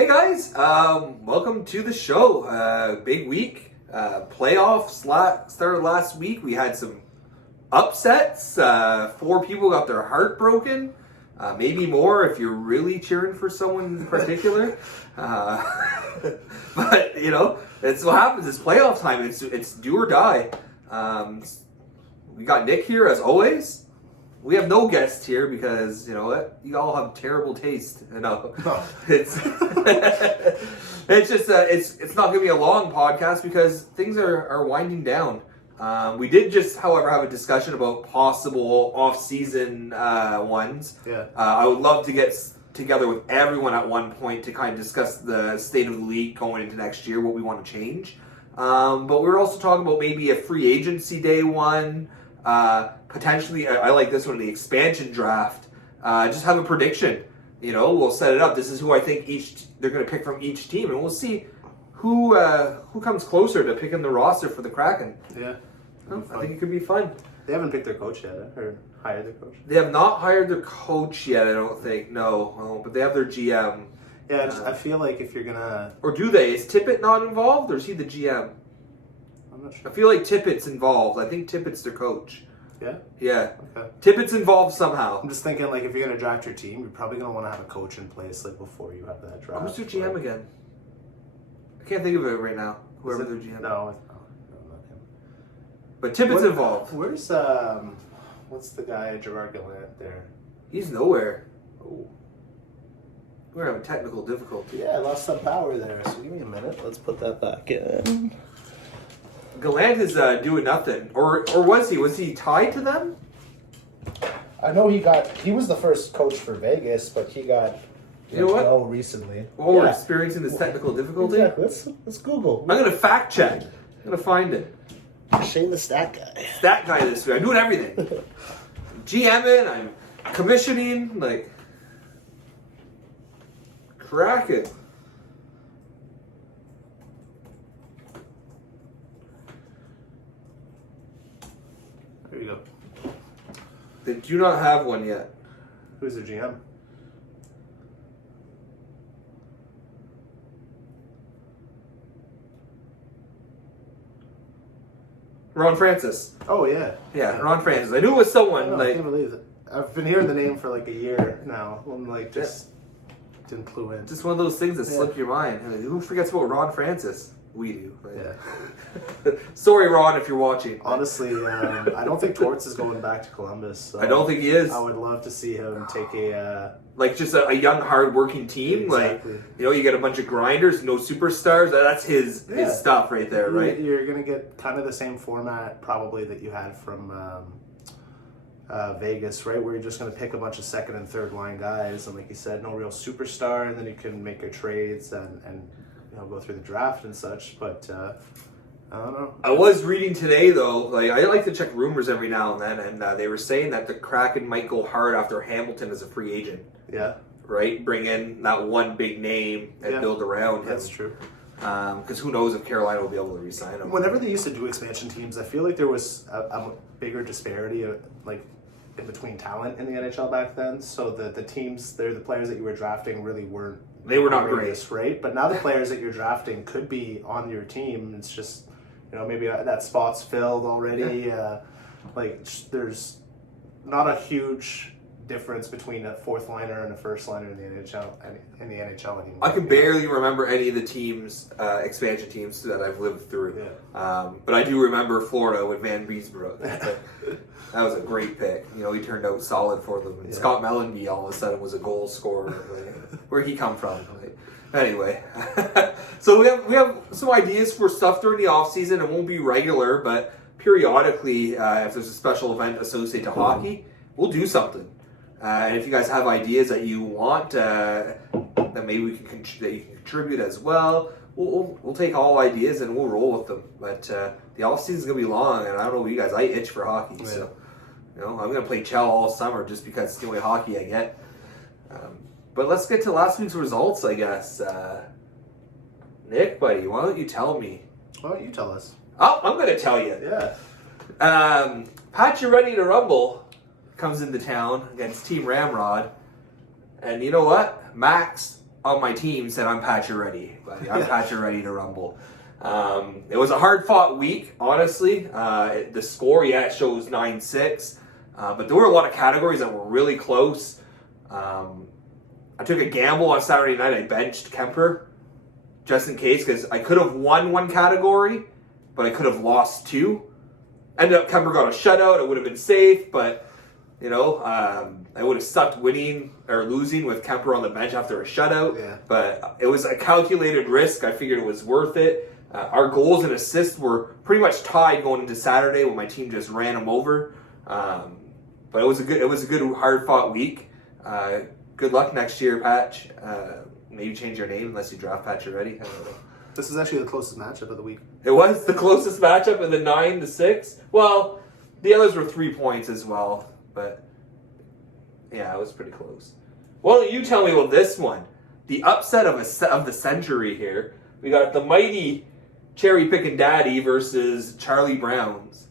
Hey guys, welcome to the show. Big week. Playoffs started last week. We had some upsets. 4 people got their heart broken. Maybe more if you're really cheering for someone in particular. But you know, it's what happens. It's playoff time. It's do or die. We got Nick here as always. We have no guests here because you know what? You all have terrible taste. No, it's it's just it's not going to be a long podcast because things are winding down. We did just, however, have a discussion about possible off-season ones. Yeah. I would love to get together with everyone at one point to kind of discuss the state of the league going into next year, what we want to change. But we're also talking about maybe a free agency day one. Potentially, I like this one, the expansion draft. Just have a prediction. You know, we'll set it up. This is who I think they're going to pick from each team, and we'll see who comes closer to picking the roster for the Kraken. Yeah, I think it could be fun. They haven't picked their coach yet, or hired their coach. They have not hired their coach yet. I don't think. No, but they have their GM. Yeah, I feel like if you're gonna, or do they? Is Tippett not involved, or is he the GM? I'm not sure. I feel like Tippett's involved. I think Tippett's their coach. Yeah? Yeah. Okay. Tippett's involved somehow. I'm just thinking, like, if you're going to draft your team, you're probably going to want to have a coach in place, like, before you have that draft. Who's their GM again? I can't think of it right now. Whoever their GM. No, not him. But Tippett's involved. Where's, what's the guy, Gerard Gallant, there? He's nowhere. Oh. We're having technical difficulty. Yeah, I lost some power there, so give me a minute. Let's put that back in. Gallant is doing nothing. Or was he? Was he tied to them? I know he was the first coach for Vegas, but he got recently. Oh, we're experiencing this technical difficulty? Exactly. Let's Google. I'm going to fact check. I'm going to find it. Shane the stat guy. Stat guy this week. I'm doing everything. GMing, I'm commissioning, like, crack it. There you go. They do not have one yet. Who's their GM? Ron Francis. Oh, yeah. Yeah, Ron Francis. I knew it was someone. I can't believe it. I've been hearing the name for like a year now. I'm like, just didn't clue in. Just one of those things that slip your mind. Like, who forgets about Ron Francis? We do. Yeah. Sorry, Ron, if you're watching. Honestly, I don't think Torts is going back to Columbus. So I don't think he is. I would love to see him take a... like just a young, hard-working team. Exactly. Like, you know, you get a bunch of grinders, no superstars. That's his stuff right there, right? You're going to get kind of the same format probably that you had from Vegas, right? Where you're just going to pick a bunch of second and third line guys. And like you said, no real superstar. And then you can make your trades and you know, go through the draft and such, but I don't know. I was reading today, though, like I like to check rumors every now and then, and they were saying that the Kraken might go hard after Hamilton as a free agent. Yeah. Right? Bring in that one big name and build around him. That's true. Because who knows if Carolina will be able to re-sign him. Whenever they used to do expansion teams, I feel like there was a bigger disparity like in between talent in the NHL back then. So the teams, the players that you were drafting really weren't. They were not great, right? But now the players that you're drafting could be on your team. It's just, you know, maybe that spot's filled already. Yeah. Like there's not a huge difference between a fourth liner and a first liner in the NHL anymore. I can barely remember any of the teams, expansion teams that I've lived through. Yeah. But I do remember Florida with Van Beesbrook. That was a great pick. You know, he turned out solid for them. And Scott Mellenby all of a sudden was a goal scorer. Where'd he come from? Anyway, so we have some ideas for stuff during the off season. It won't be regular, but periodically, if there's a special event associated to hockey, we'll do something. And if you guys have ideas that you want, that maybe we can that you can contribute as well, we'll take all ideas and we'll roll with them. But the off season's gonna be long, and I don't know about you guys. I itch for hockey, so you know I'm gonna play Chell all summer just because it's the only hockey I get. But let's get to last week's results, I guess. Nick, buddy, why don't you tell me? Why don't you tell us? Oh, I'm gonna tell you. Yeah. Pat, you ready to rumble? Comes into town against Team Ramrod. And you know what? Max on my team said, I'm Patcher ready, buddy. I'm Patcher ready to rumble. It was a hard-fought week, honestly. The score, it shows 9-6. But there were a lot of categories that were really close. I took a gamble on Saturday night. I benched Kemper just in case, because I could have won one category, but I could have lost two. Ended up Kemper got a shutout. It would have been safe, but I would have sucked winning or losing with Kemper on the bench after a shutout. Yeah. But it was a calculated risk. I figured it was worth it. Our goals and assists were pretty much tied going into Saturday when my team just ran them over. But it was a good hard fought week. Good luck next year, Patch. Maybe change your name unless you draft Patch already. I don't know. This is actually the closest matchup of the week. It was the closest matchup in the 9-6. Well, the others were 3 points as well, but yeah, it was pretty close. Well, you tell me about this one. The upset of the century here. We got the mighty Cherry Pickin' Daddy versus Charlie Browns.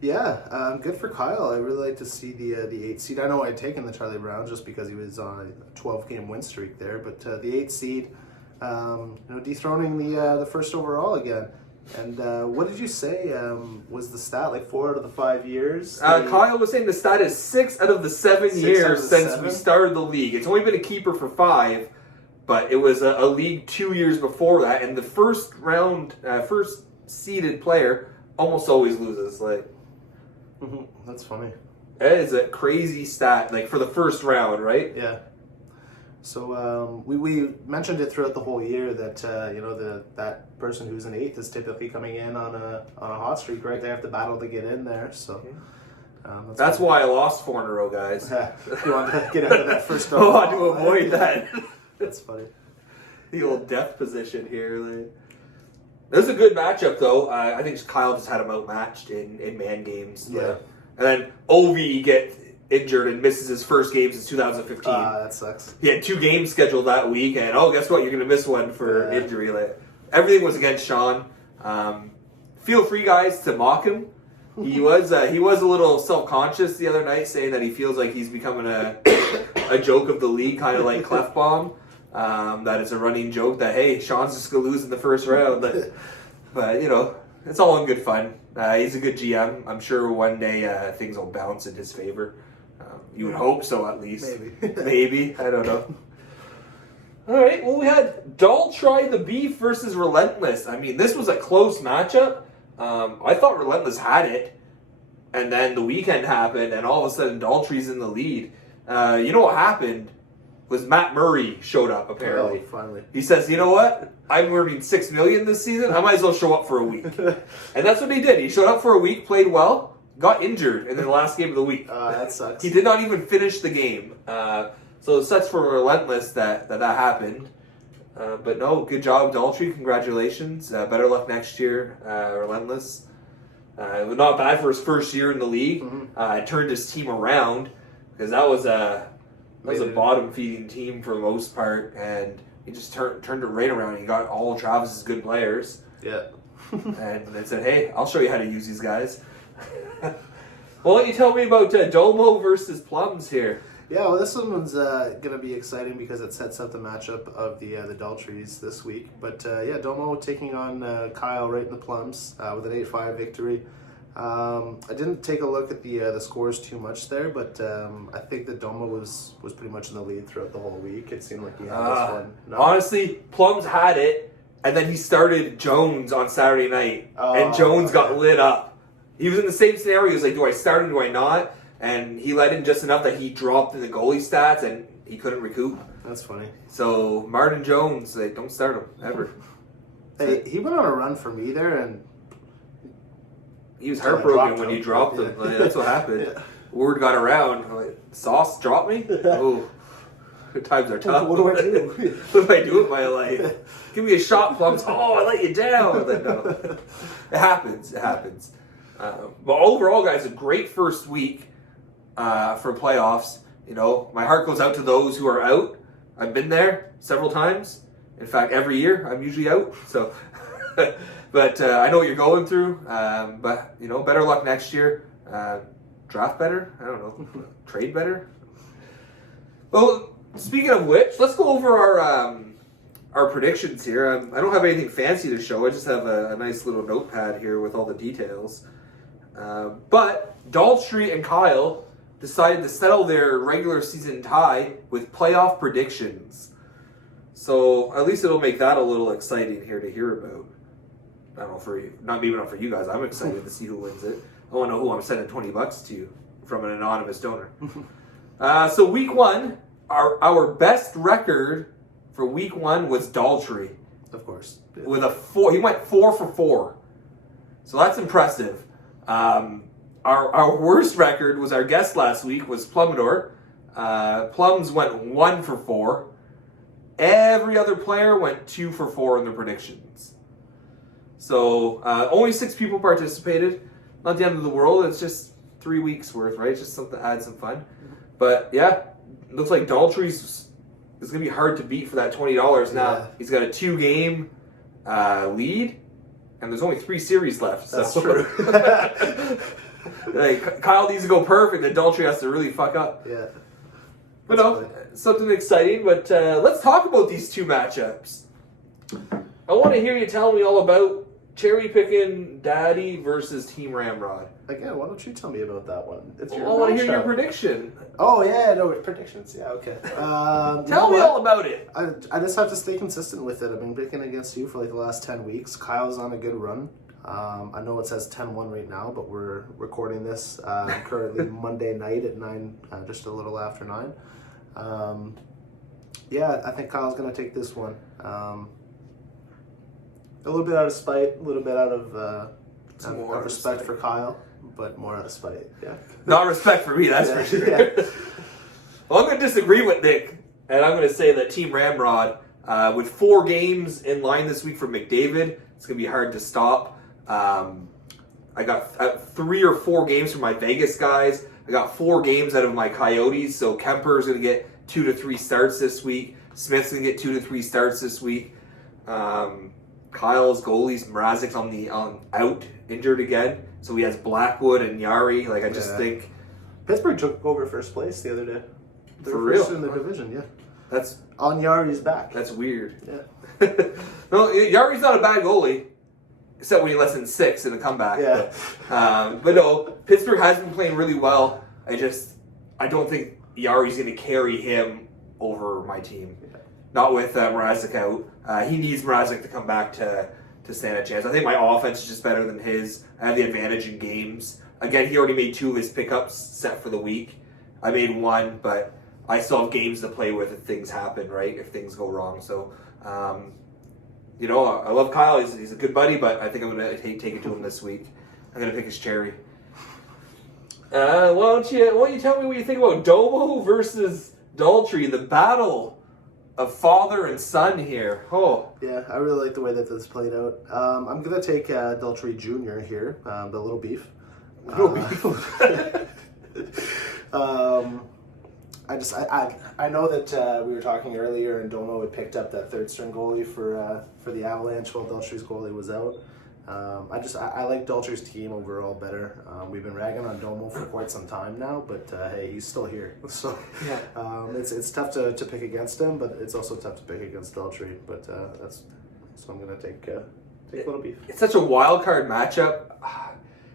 Yeah, good for Kyle. I really like to see the 8 seed. I know I'd taken the Charlie Brown just because he was on a 12-game win streak there, but the 8 seed, dethroning the first overall again. And what did you say was the stat, like 4 out of the 5 years? Kyle was saying the stat is 6 out of the 7 years since we started the league. It's only been a keeper for 5, but it was a league 2 years before that, and the first round, first seeded player almost always loses. That's funny. That is a crazy stat, for the first round, right? Yeah. So we mentioned it throughout the whole year that that person who's an 8th is typically coming in on a hot streak, right? They have to battle to get in there. So that's why I lost 4 in a row, guys. You want to get out of that first round. I want to avoid that. That's funny. The old death position here. It was a good matchup, though. I think Kyle just had him outmatched in man games. Yeah. And then Ovi gets injured and misses his first game since 2015. That sucks. He had 2 games scheduled that week, and guess what? You're going to miss one for injury. Everything was against Sean. Feel free, guys, to mock him. He was a little self-conscious the other night, saying that he feels like he's becoming a joke of the league, kind of like Clefbaum. That it's a running joke that, hey, Sean's just going to lose in the first round. But it's all in good fun. He's a good GM. I'm sure one day things will bounce in his favor. You would hope so, at least. Maybe. Maybe. I don't know. All right. Well, we had Dull Try the Beef versus Relentless. I mean, this was a close matchup. I thought Relentless had it. And then the weekend happened, and all of a sudden, Daltry's in the lead. You know what happened? Was Matt Murray showed up, apparently. Oh, finally. He says, you know what? I'm earning $6 million this season. I might as well show up for a week. And that's what he did. He showed up for a week, played well, got injured in the last game of the week. That sucks. He did not even finish the game. So it sucks for Relentless that happened. But no, good job, Daltrey. Congratulations. Better luck next year, Relentless. It was not bad for his first year in the league. It turned his team around because that was a bottom-feeding team for the most part, and he just turned it right around. He got all of Travis's good players. Yeah. And they said, hey, I'll show you how to use these guys. Well, why don't you tell me about Domo versus Plums here? Yeah, well, this one's going to be exciting because it sets up the matchup of the Daltrys this week. But Domo taking on Kyle right in the Plums with an 8-5 victory. I didn't take a look at the scores too much there, but I think that Domo was pretty much in the lead throughout the whole week. It seemed like he had this one. No? Honestly, Plums had it, and then he started Jones on Saturday night, and Jones got lit up. He was in the same scenario. He was like, do I start him, do I not? And he let in just enough that he dropped in the goalie stats, and he couldn't recoup. That's funny. So, Martin Jones, don't start him, ever. Hey, he went on a run for me there, and he was heartbroken when you dropped him. That's what happened. Yeah. Word got around. Sauce dropped me? Oh, times are tough. What do I do? What do I do with my life? Give me a shot, Plums. Oh, I let you down. Then, no. It happens. But overall, guys, a great first week for playoffs. My heart goes out to those who are out. I've been there several times. In fact, every year I'm usually out. So, but I know what you're going through. But better luck next year. Draft better. I don't know. Trade better. Well, Speaking of which, let's go over our predictions here. I don't have anything fancy to show. I just have a nice little notepad here with all the details. But Daltrey and Kyle decided to settle their regular season tie with playoff predictions. So at least it'll make that a little exciting here to hear about. I don't know for you, maybe not for you guys. I'm excited to see who wins it. I want to know who I'm sending $20 to from an anonymous donor. So week 1, our best record for week 1 was Daltrey. Of course. Yeah. With a 4, he went 4 for 4. So that's impressive. Our worst record was our guest last week was Plumdor. Plums went 1 for 4. Every other player went 2 for 4 in their predictions. So only 6 people participated. Not the end of the world. It's just 3 weeks worth, right? Just something to add some fun. But yeah, it looks like Daltrey's is going to be hard to beat for that $20 now. Yeah. He's got a 2-game lead, and there's only 3 series left. That's so. true. Like, Kyle needs to go perfect, and Daltrey has to really fuck up. Yeah. But no, something exciting. But let's talk about these 2 matchups. I want to hear you tell me all about Cherry Pickin' Daddy versus Team Ramrod. Again, why don't you tell me about that one? It's I want to hear your prediction. Oh, yeah, no, predictions. Yeah, okay. Tell me all about it. I just have to stay consistent with it. I've been picking against you for like the last 10 weeks. Kyle's on a good run. I know it says 10-1 right now, but we're recording this currently Monday night at 9, just a little after 9. Yeah, I think Kyle's going to take this one. A little bit out of spite, a little bit out of respect for Kyle, but more out of spite, yeah. Not respect for me, that's for sure. Yeah. Well, I'm going to disagree with Nick, and I'm going to say that Team Ramrod, with 4 games in line this week for McDavid, it's going to be hard to stop. I got 3 or 4 games from my Vegas guys. I got 4 games out of my Coyotes, so Kemper is going to get 2 to 3 starts this week. Smith's going to get 2 to 3 starts this week. Kyle's goalies, Mrazek's on out, injured again. So he has Blackwood and Yari. Like, I just think... Pittsburgh took over first place the other day. They For were real? first in the division, yeah. That's on Yari's back. That's weird. Yeah. No, Yari's not a bad goalie, except when he lets in 6 in a comeback. Yeah. But no, Pittsburgh has been playing really well. I don't think Yari's going to carry him over my team. Yeah. Not with Mrazek out. He needs Mrazek to come back to stand a chance. I think my offense is just better than his. I have the advantage in games. Again, he already made 2 of his pickups set for the week. I made 1, but I still have games to play with if things happen, right? If things go wrong. So, I love Kyle. He's a good buddy, but I think I'm going to take it to him this week. I'm going to pick his Cherry. Why don't you tell me what you think about Domo versus Daltrey, the battle of father and son here. Oh. Yeah, I really like the way that this played out. I'm going to take Daltrey Jr. here, the little beef. Little beef. I know that we were talking earlier, and Domo had picked up that 3rd string goalie for the Avalanche while Daltrey's goalie was out. I like Daltrey's team overall better. We've been ragging on Domo for quite some time now, but hey, he's still here. So yeah. It's tough to pick against him, but it's also tough to pick against Daltrey. But so I'm gonna take Little Beef. It's such a wild card matchup.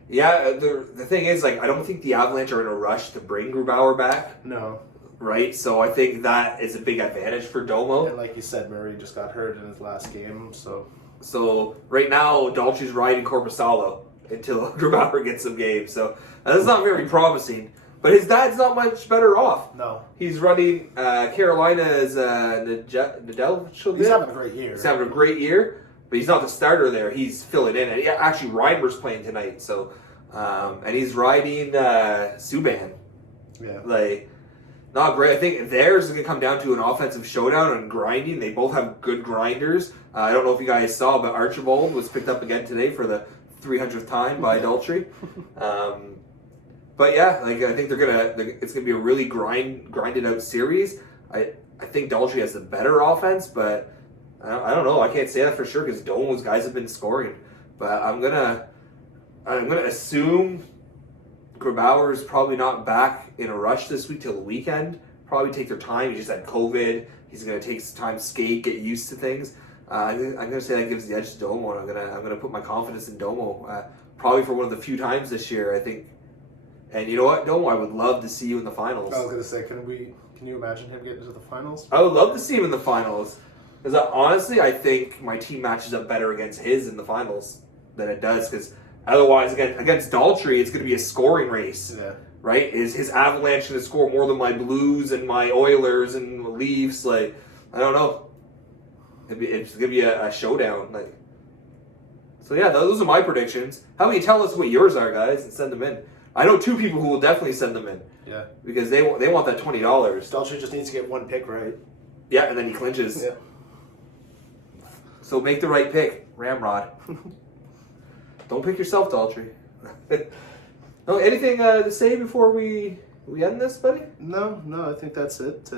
Yeah, the thing is, like, I don't think the Avalanche are in a rush to bring Grubauer back. No. Right? So I think that is a big advantage for Domo. And like you said, Murray just got hurt in his last game, So right now, Daltrey's riding Corpusalo until Grubauer gets some games. So that's not very promising. But his dad's not much better off. No. He's running Carolina's Nedeljkovic. He's having a great year. He's having a great year, but he's not the starter there. He's filling in. And actually, Reimer's playing tonight. So, and he's riding Subban. Yeah. Like, not great. I think theirs is going to come down to an offensive showdown and grinding. They both have good grinders. I don't know if you guys saw, but Archibald was picked up again today for the 300th time by Daltrey. But yeah, like, I think it's gonna be a really grinded out series. I think Daltrey has the better offense, but I don't know. I can't say that for sure because Domo's guys have been scoring. But I'm gonna assume Grubauer's probably not back in a rush this week till the weekend. probably take their time. He just had COVID. He's going to take some time to skate, get used to things. I'm going to say that gives the edge to Domo, and I'm going to put my confidence in Domo. Probably for one of the few times this year, I think. And you know what, Domo, I would love to see you in the finals. I was gonna say, can you imagine him getting to the finals? I would love to see him in the finals. Because honestly, I think my team matches up better against his in the finals than it does. Because otherwise, against Daltrey, it's going to be a scoring race. Yeah. Right? Is his Avalanche going to score more than my Blues and my Oilers and Leafs? Like, I don't know. It's going to be a showdown. Like, so yeah, those are my predictions. How about you tell us what yours are, guys, and send them in? I know 2 people who will definitely send them in. Yeah. Because they want that $20. Daltrey just needs to get one pick right. Yeah, and then he clinches. Yeah. So make the right pick, Ramrod. Don't pick yourself, Daltrey. No, anything to say before we end this, buddy? No, I think that's it.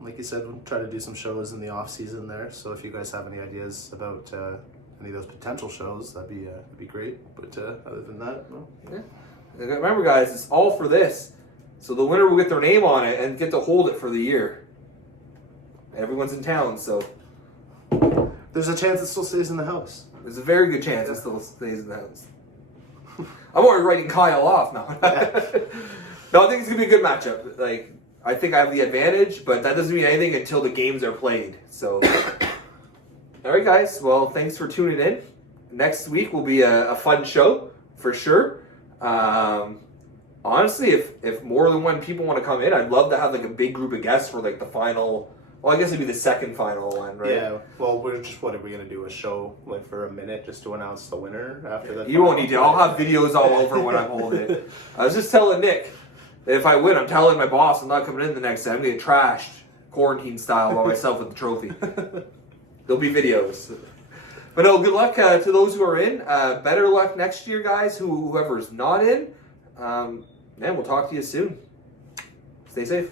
Like you said, we'll try to do some shows in the off season there. So if you guys have any ideas about any of those potential shows, that'd be great. But other than that, no. Yeah. Remember, guys, it's all for this. So the winner will get their name on it and get to hold it for the year. Everyone's in town, so There's a chance it still stays in the house. there's a very good chance it still stays in the house. I'm already writing Kyle off now. No, I think it's gonna be a good matchup. Like, I think I have the advantage, but that doesn't mean anything until the games are played. So, all right, guys. Well, thanks for tuning in. Next week will be a fun show for sure. Honestly, if more than one people want to come in, I'd love to have like a big group of guests for like the final. Well, I guess it'd be the second final one, right? Yeah. Well, what are we gonna do? A show like for a minute just to announce the winner after that? You won't need to. I'll have videos all over when I'm holding it. I was just telling Nick that if I win, I'm telling my boss I'm not coming in the next day. I'm getting trashed, quarantine style, by myself with the trophy. There'll be videos. But no, good luck to those who are in. Better luck next year, guys. Whoever's not in. Man, we'll talk to you soon. Stay safe.